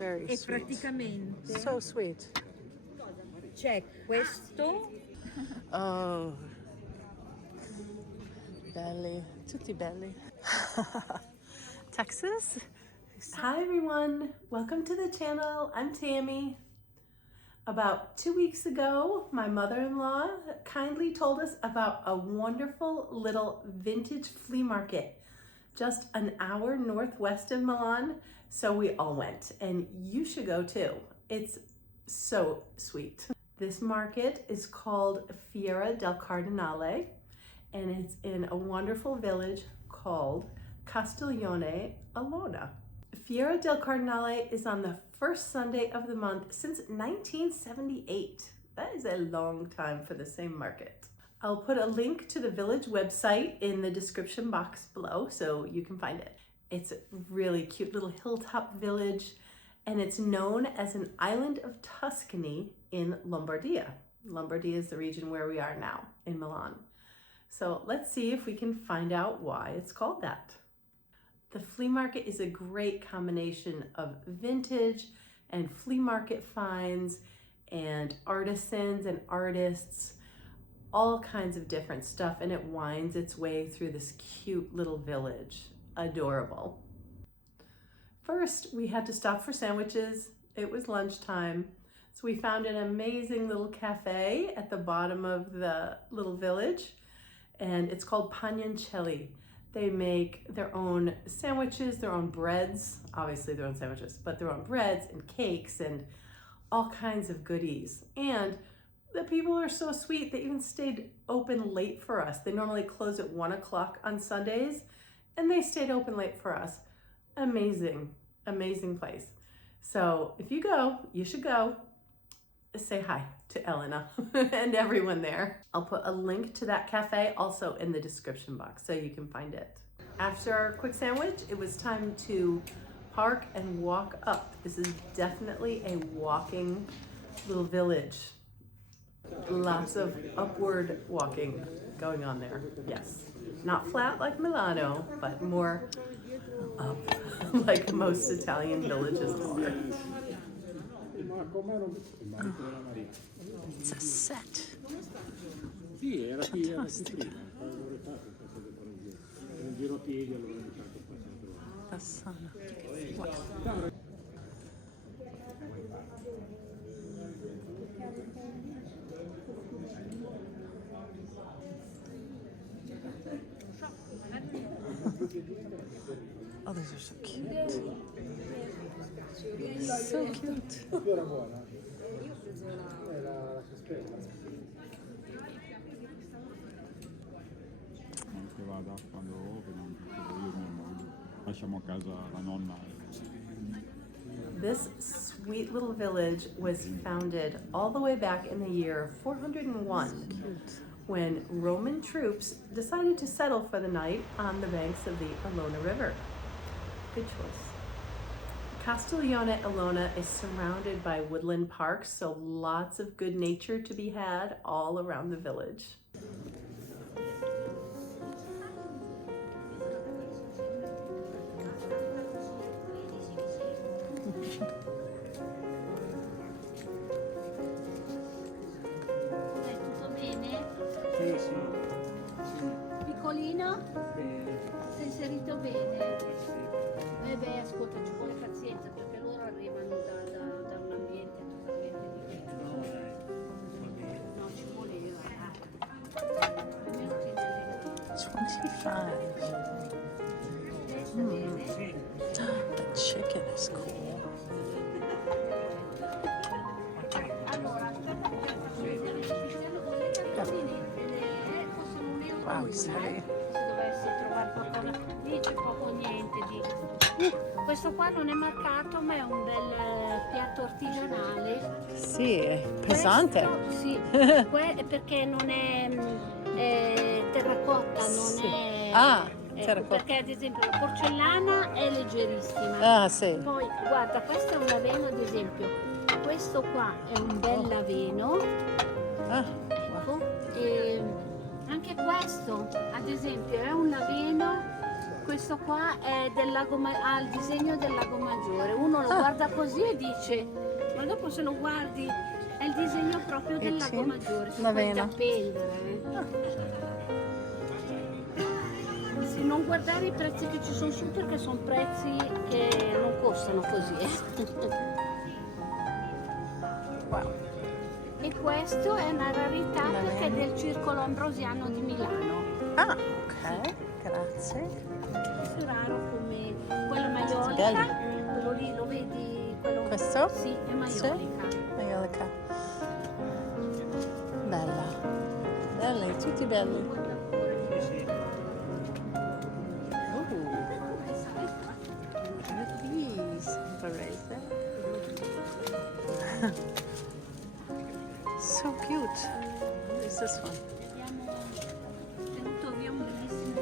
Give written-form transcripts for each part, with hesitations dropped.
Very e sweet. praticamente So sweet. c'è questo. Oh, belly, tutti belli. Texas? Hi everyone, welcome to the channel. I'm Tammy. About 2 weeks ago, my mother-in-law kindly told us about a wonderful little vintage flea market just an hour northwest of Milan. So we all went, and you should go too. It's so sweet. This market is called Fiera del Cardinale, and it's in a wonderful village called Castiglione Olona. Fiera del Cardinale is on the first Sunday of the month since 1978. That is a long time for the same market. I'll put a link to the village website in the description box below so you can find it. It's a really cute little hilltop village, and it's known as an island of Tuscany in Lombardia. Lombardia is the region where we are now in Milan. So let's see if we can find out why it's called that. The flea market is a great combination of vintage and flea market finds and artisans and artists, all kinds of different stuff, and it winds its way through this cute little village. Adorable. First, we had to stop for sandwiches. It was lunchtime, so we found an amazing little cafe at the bottom of the little village, and it's called Panioncelli. They make their own sandwiches, their own breads, obviously their own sandwiches, but their own breads and cakes and all kinds of goodies. And the people are so sweet, they even stayed open late for us. They normally close at 1 o'clock on Sundays, and they stayed open late for us. Amazing, amazing place. So if you go, you should go. Say hi to Elena and everyone there. I'll put a link to that cafe also in the description box so you can find it. After our quick sandwich, it was time to park and walk up. This is definitely a walking little village. Lots of upward walking going on there, yes. Not flat like Milano, but more up like most Italian villages are. It's a set. Fantastic. Oh, these are so cute. So cute. This sweet little village was founded all the way back in the year 401 when Roman troops decided to settle for the night on the banks of the Olona River. Good choice. Castiglione Olona is surrounded by woodland parks, so lots of good nature to be had all around the village. Piccolino? Sei inserito bene? Beh, ascolta, ci vuole pazienza perché loro arrivano da un ambiente totalmente diverso. No, ci voleva. Almeno che nelle... 25. The chicken is cool. Wow, he's heavy. Se dovessi trovare qualcosa lì c'è poco niente di... questo qua non è marcato, ma è un bel piatto artigianale. Sì, è pesante. Questo, sì, perché non è terracotta, non Sì. è... Ah, terracotta. Perché ad esempio la porcellana è leggerissima. Ah, sì. Poi guarda, questo è un aveno ad esempio. Questo qua è un bell'aveno. Ah, Ecco. E anche questo, ad esempio, è un aveno. Questo qua è del lago, ha il disegno del lago Maggiore. Uno lo guarda guarda così e dice, ma dopo se lo guardi è il disegno proprio del lago Maggiore, si può già appendere. Se non guardare i prezzi che ci sono su perché sono prezzi che non costano così. Wow. E questo è una rarità perché è del circolo ambrosiano di Milano. Ah, ok, grazie. Questo è raro come quello maiolica, quello lì lo vedi? Quello... Questo? Sì, è maiolica. Sì, maiolica. Bella. Belli, tutti belli. So cute. What is this one? Abbiamo tenuto via un bellissimo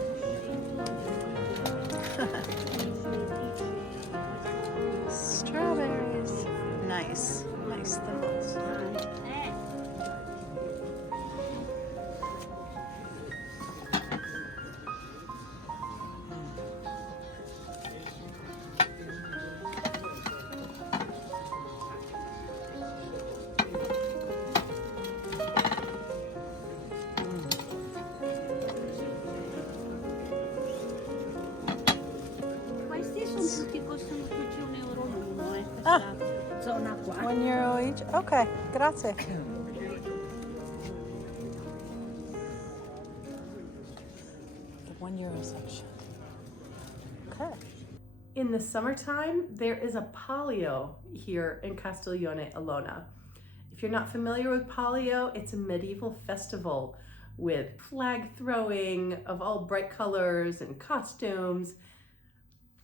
Strawberries. Nice. Nice thimbles. Questi sono tutti, costano tutti €1 l'uno, questa zona qua. €1 each? Okay, grazie. The €1 section. Okay. In the summertime, there is a Palio here in Castiglione Olona. If you're not familiar with Palio, it's a medieval festival with flag throwing of all bright colors and costumes.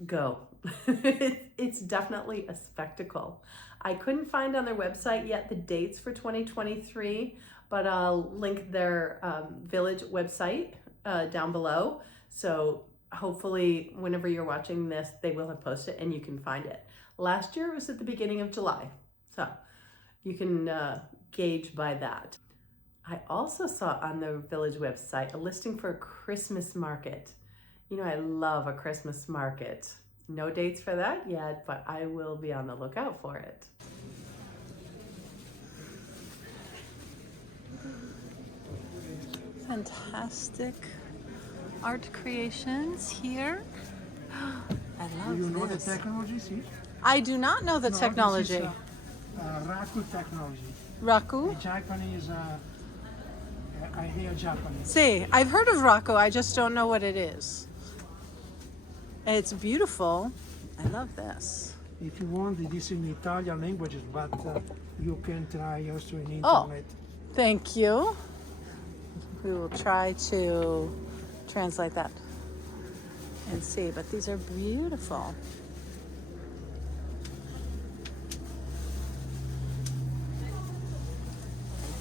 Go. It's definitely a spectacle. I couldn't find on their website yet the dates for 2023, but I'll link their village website down below. So hopefully whenever you're watching this, they will have posted and you can find it. Last year it was at the beginning of July. So you can gauge by that. I also saw on the village website a listing for a Christmas market. You know, I love a Christmas market. No dates for that yet, but I will be on the lookout for it. Fantastic art creations here. I love Do you know this. the technology? See? I do not know the No, technology. This is, Raku technology. Raku? The Japanese, I hear Japanese. See, I've heard of Raku, I just don't know what it is. It's beautiful. I love this. If you want, it is in Italian languages, but you can try also in Oh. internet. Thank you. We will try to translate that and see, but these are beautiful.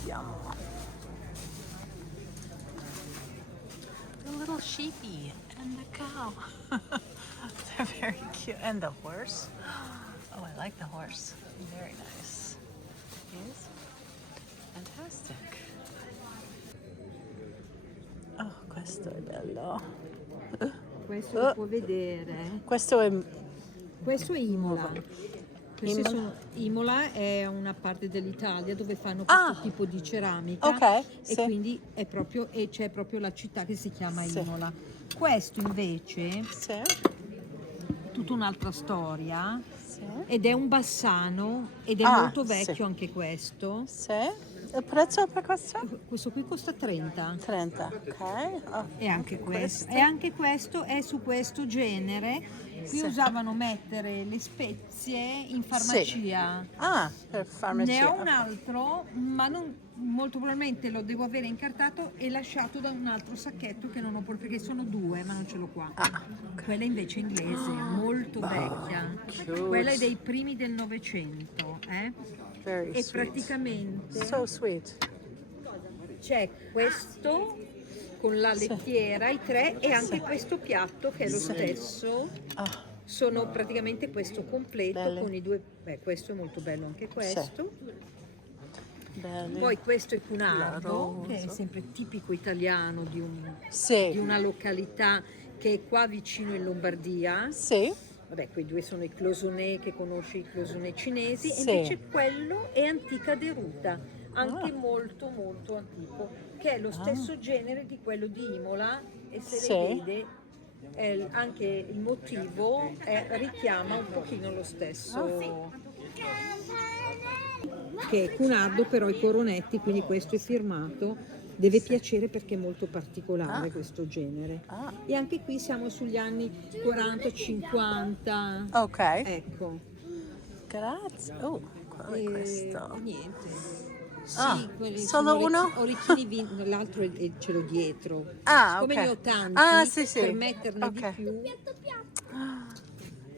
Yum. The little sheepy and the cow. They're very cute. And the horse. Oh, I like the horse. Very nice. Yes. Fantastic. Oh, questo è bello. Questo lo può vedere. Questo è Questo è Imola. Queste Imola? sono- Imola è una parte dell'Italia dove fanno questo tipo di ceramica. Ok, E sì. quindi è proprio, e c'è proprio la città che si chiama Sì. Imola. Questo invece sì, è tutta un'altra storia sì, ed è un Bassano ed è Ah, molto vecchio sì. anche questo. sì. Il prezzo per questo? Questo qui costa 30. 30, ok. Oh, E anche questo. questo. E anche questo è su questo genere. Qui Sì. usavano mettere le spezie in farmacia. Ah, per farmacia. Ne ho un altro, ma molto probabilmente lo devo avere incartato e lasciato da un altro sacchetto che non ho perché sono due, ma non ce l'ho qua. Ah, ok. Quella invece è inglese, molto vecchia. cute. Quella è dei primi del Novecento, Very E sweet. praticamente So sweet. c'è questo con la lettiera, i tre, e anche questo piatto che è lo stesso. Ah, Sono praticamente questo completo Belli. con i due. Beh, questo è molto bello anche questo. belli. Poi questo è La Cunardo, rosa. che è sempre tipico italiano di Sì, una località che è qua vicino in Lombardia. sì. vabbè, quei due sono i cloisonné, che conosci, i cloisonné cinesi, Sì. e invece quello è antica deruta, anche molto molto antico, che è lo stesso genere di quello di Imola, e se Sì. lei vede anche il motivo richiama un pochino lo stesso, che è cunardo, però i coronetti, quindi questo è firmato. Deve piacere perché è molto particolare questo genere. E anche qui siamo sugli anni 40-50. Ok. Ecco. Grazie. Oh, qual è questo? Niente. Ah, Sì, quelli solo sono uno? orecchini l'altro ce l'ho dietro. Ah, Siccome ok. ne ho tanti, Ah, sì, sì. per metterne Ok. di più.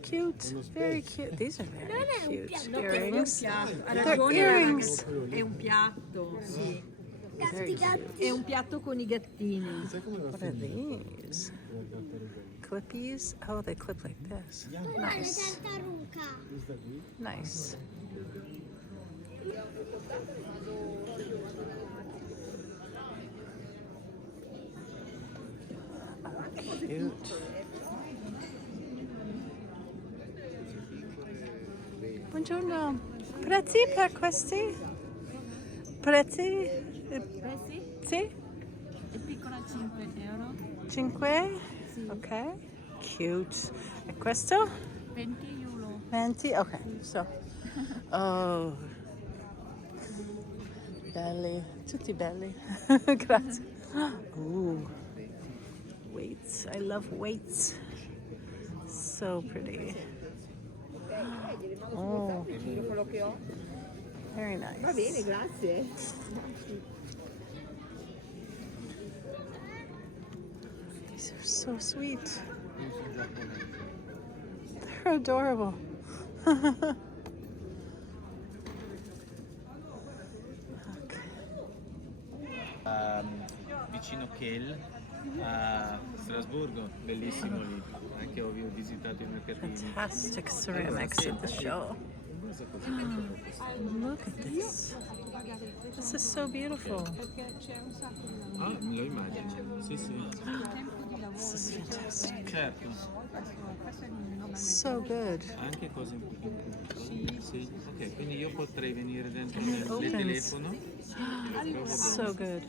Cute, very cute. These are very cute No, earrings. ha They're ragione, earrings. è un piatto, sì. È un piatto con i gattini. What are these? Clippies? Oh, they clip like this. Nice. Nice. Cute. Buongiorno. Prezzi per questi? Prezzi? Sì? È piccola 5 euro, 5? Ok. Cute. E questo? 20 euro. 20? Ok. So. Oh. Belli. Tutti belli. Grazie. Ooh. Weights. I love weights. So pretty. Oh. Quello che ho. Very nice. Va bene, grazie. These are so sweet. They're adorable. Vicino Kiel a Strasburgo, bellissimo lì, anche ho visitato i mercatini. Fantastic ceramics at the show. Look at this. This is so beautiful. Ah, me lo immagino, sì sì. This is fantastic. Certo, So good. anche cose sì, ok, quindi io potrei venire dentro nel opens. telefono. So good.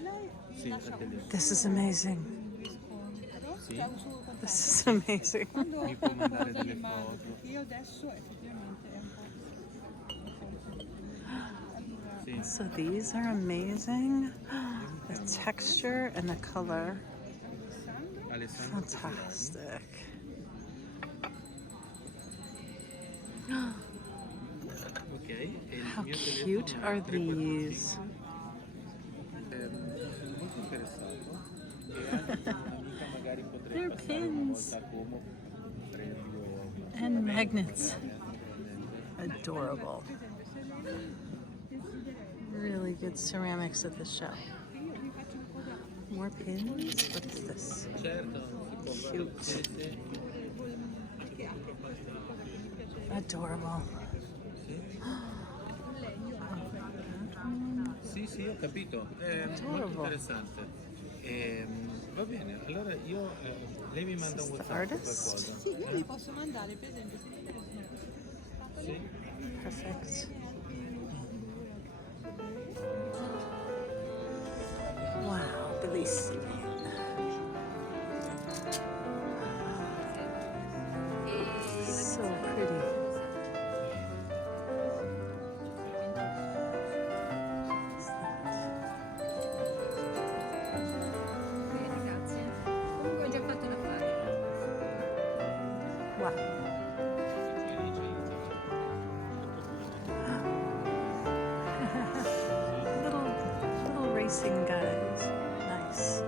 Sì, al telefono. This is amazing. Sì, This is amazing. mi può mandare delle foto. Io adesso effettivamente è un po'. Sì. So these are amazing. The texture and the color. Alessandro. Fantastic. Ok, e il How mio cute telefono are è 345. these? Sono molto interessato e anche con un'amica magari potrei They're passare una pins. volta a Como, prendo And magnets. Adorable. Really good ceramics at the show. More pins? What is this? certo, si può Cute. fare Adorable. sì, sì, ho capito, è molto interessante. Va bene, allora io lei mi manda un Is this the WhatsApp o artist? qualcosa. Sì, io li posso mandare, per esempio, se mi interessano. Sì? Perfect. Wow, bellissimi. So pretty. Bene, grazie. Comunque ho già fatto da fare. Wow. little racing guys. Nice.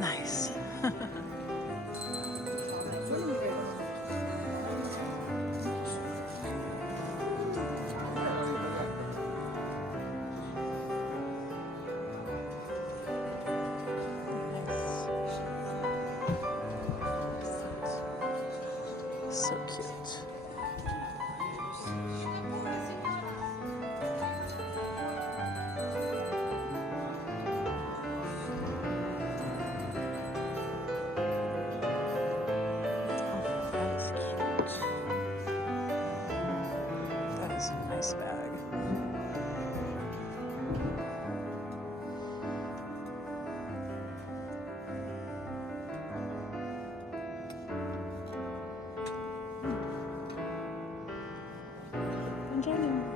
Nice. So cute. mangiare.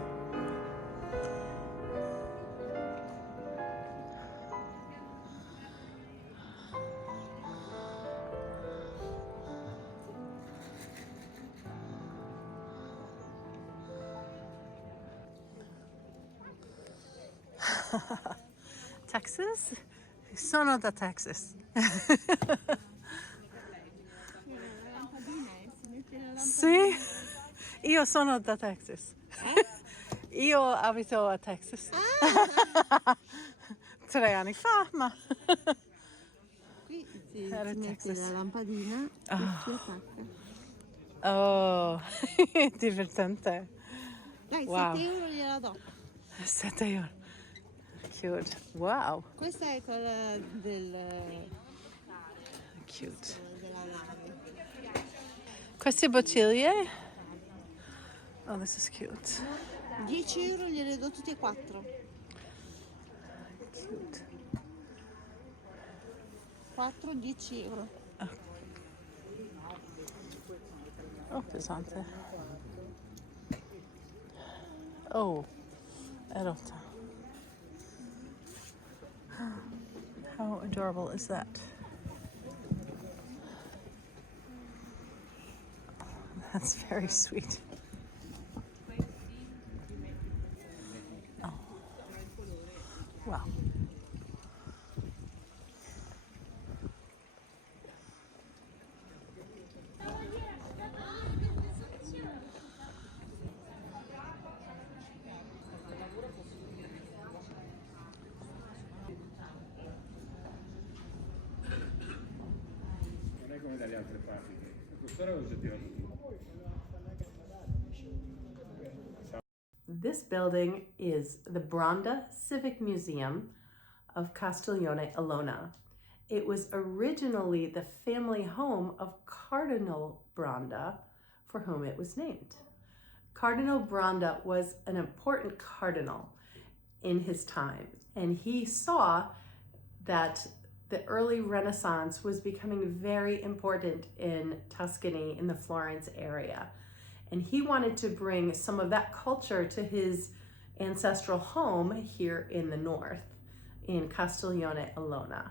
Texas? Sono da Texas. Sì, io sono da Texas. Io abito a Texas. 3 anni fa, ma Qui si Era mette Texas. la lampadina e si attacca. oh, divertente. Dai, Wow. 7 euro gliela do. 7 euro. Cute. Wow. Questa è quella Cute. della nave. Queste bottiglie? Oh, this is cute. 10 euro gliele do tutti e 4. Cute. 4, 10 euro. Oh, pesante. Oh, è rotta. How adorable is that? That's very sweet. Oh, wow. Non è come dalle altre parti, che quest'ora ho già tirato tutto. This building is the Bronda Civic Museum of Castiglione Olona. It was originally the family home of Cardinal Bronda, for whom it was named. Cardinal Bronda was an important cardinal in his time, and he saw that the early Renaissance was becoming very important in Tuscany, in the Florence area. And he wanted to bring some of that culture to his ancestral home here in the north, in Castiglione Olona.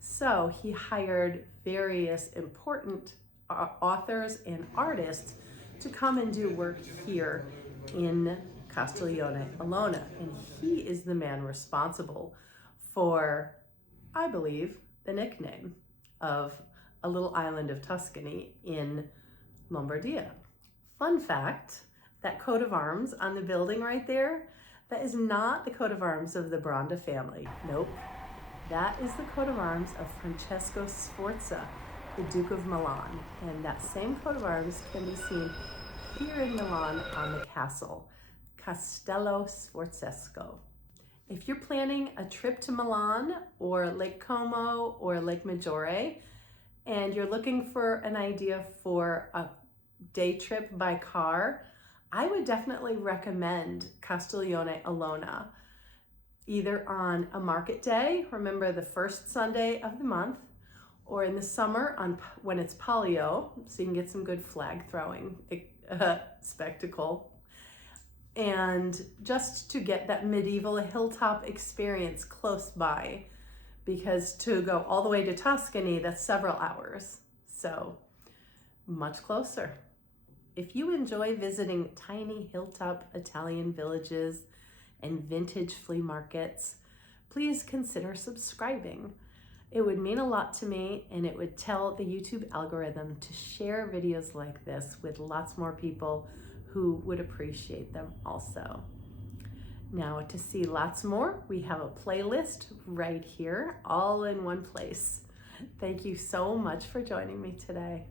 So he hired various important authors and artists to come and do work here in Castiglione Olona. And he is the man responsible for, I believe, the nickname of a little island of Tuscany in Lombardia. Fun fact, that coat of arms on the building right there, that is not the coat of arms of the Bronda family. Nope. That is the coat of arms of Francesco Sforza, the Duke of Milan. And that same coat of arms can be seen here in Milan on the castle, Castello Sforzesco. If you're planning a trip to Milan or Lake Como or Lake Maggiore, and you're looking for an idea for a day trip by car, I would definitely recommend Castiglione Olona, either on a market day, remember the first Sunday of the month, or in the summer when it's Palio, so you can get some good flag throwing spectacle, and just to get that medieval hilltop experience close by, because to go all the way to Tuscany, that's several hours, so much closer. If you enjoy visiting tiny hilltop Italian villages and vintage flea markets, please consider subscribing. It would mean a lot to me, and it would tell the YouTube algorithm to share videos like this with lots more people who would appreciate them also. Now, to see lots more, we have a playlist right here, all in one place. Thank you so much for joining me today.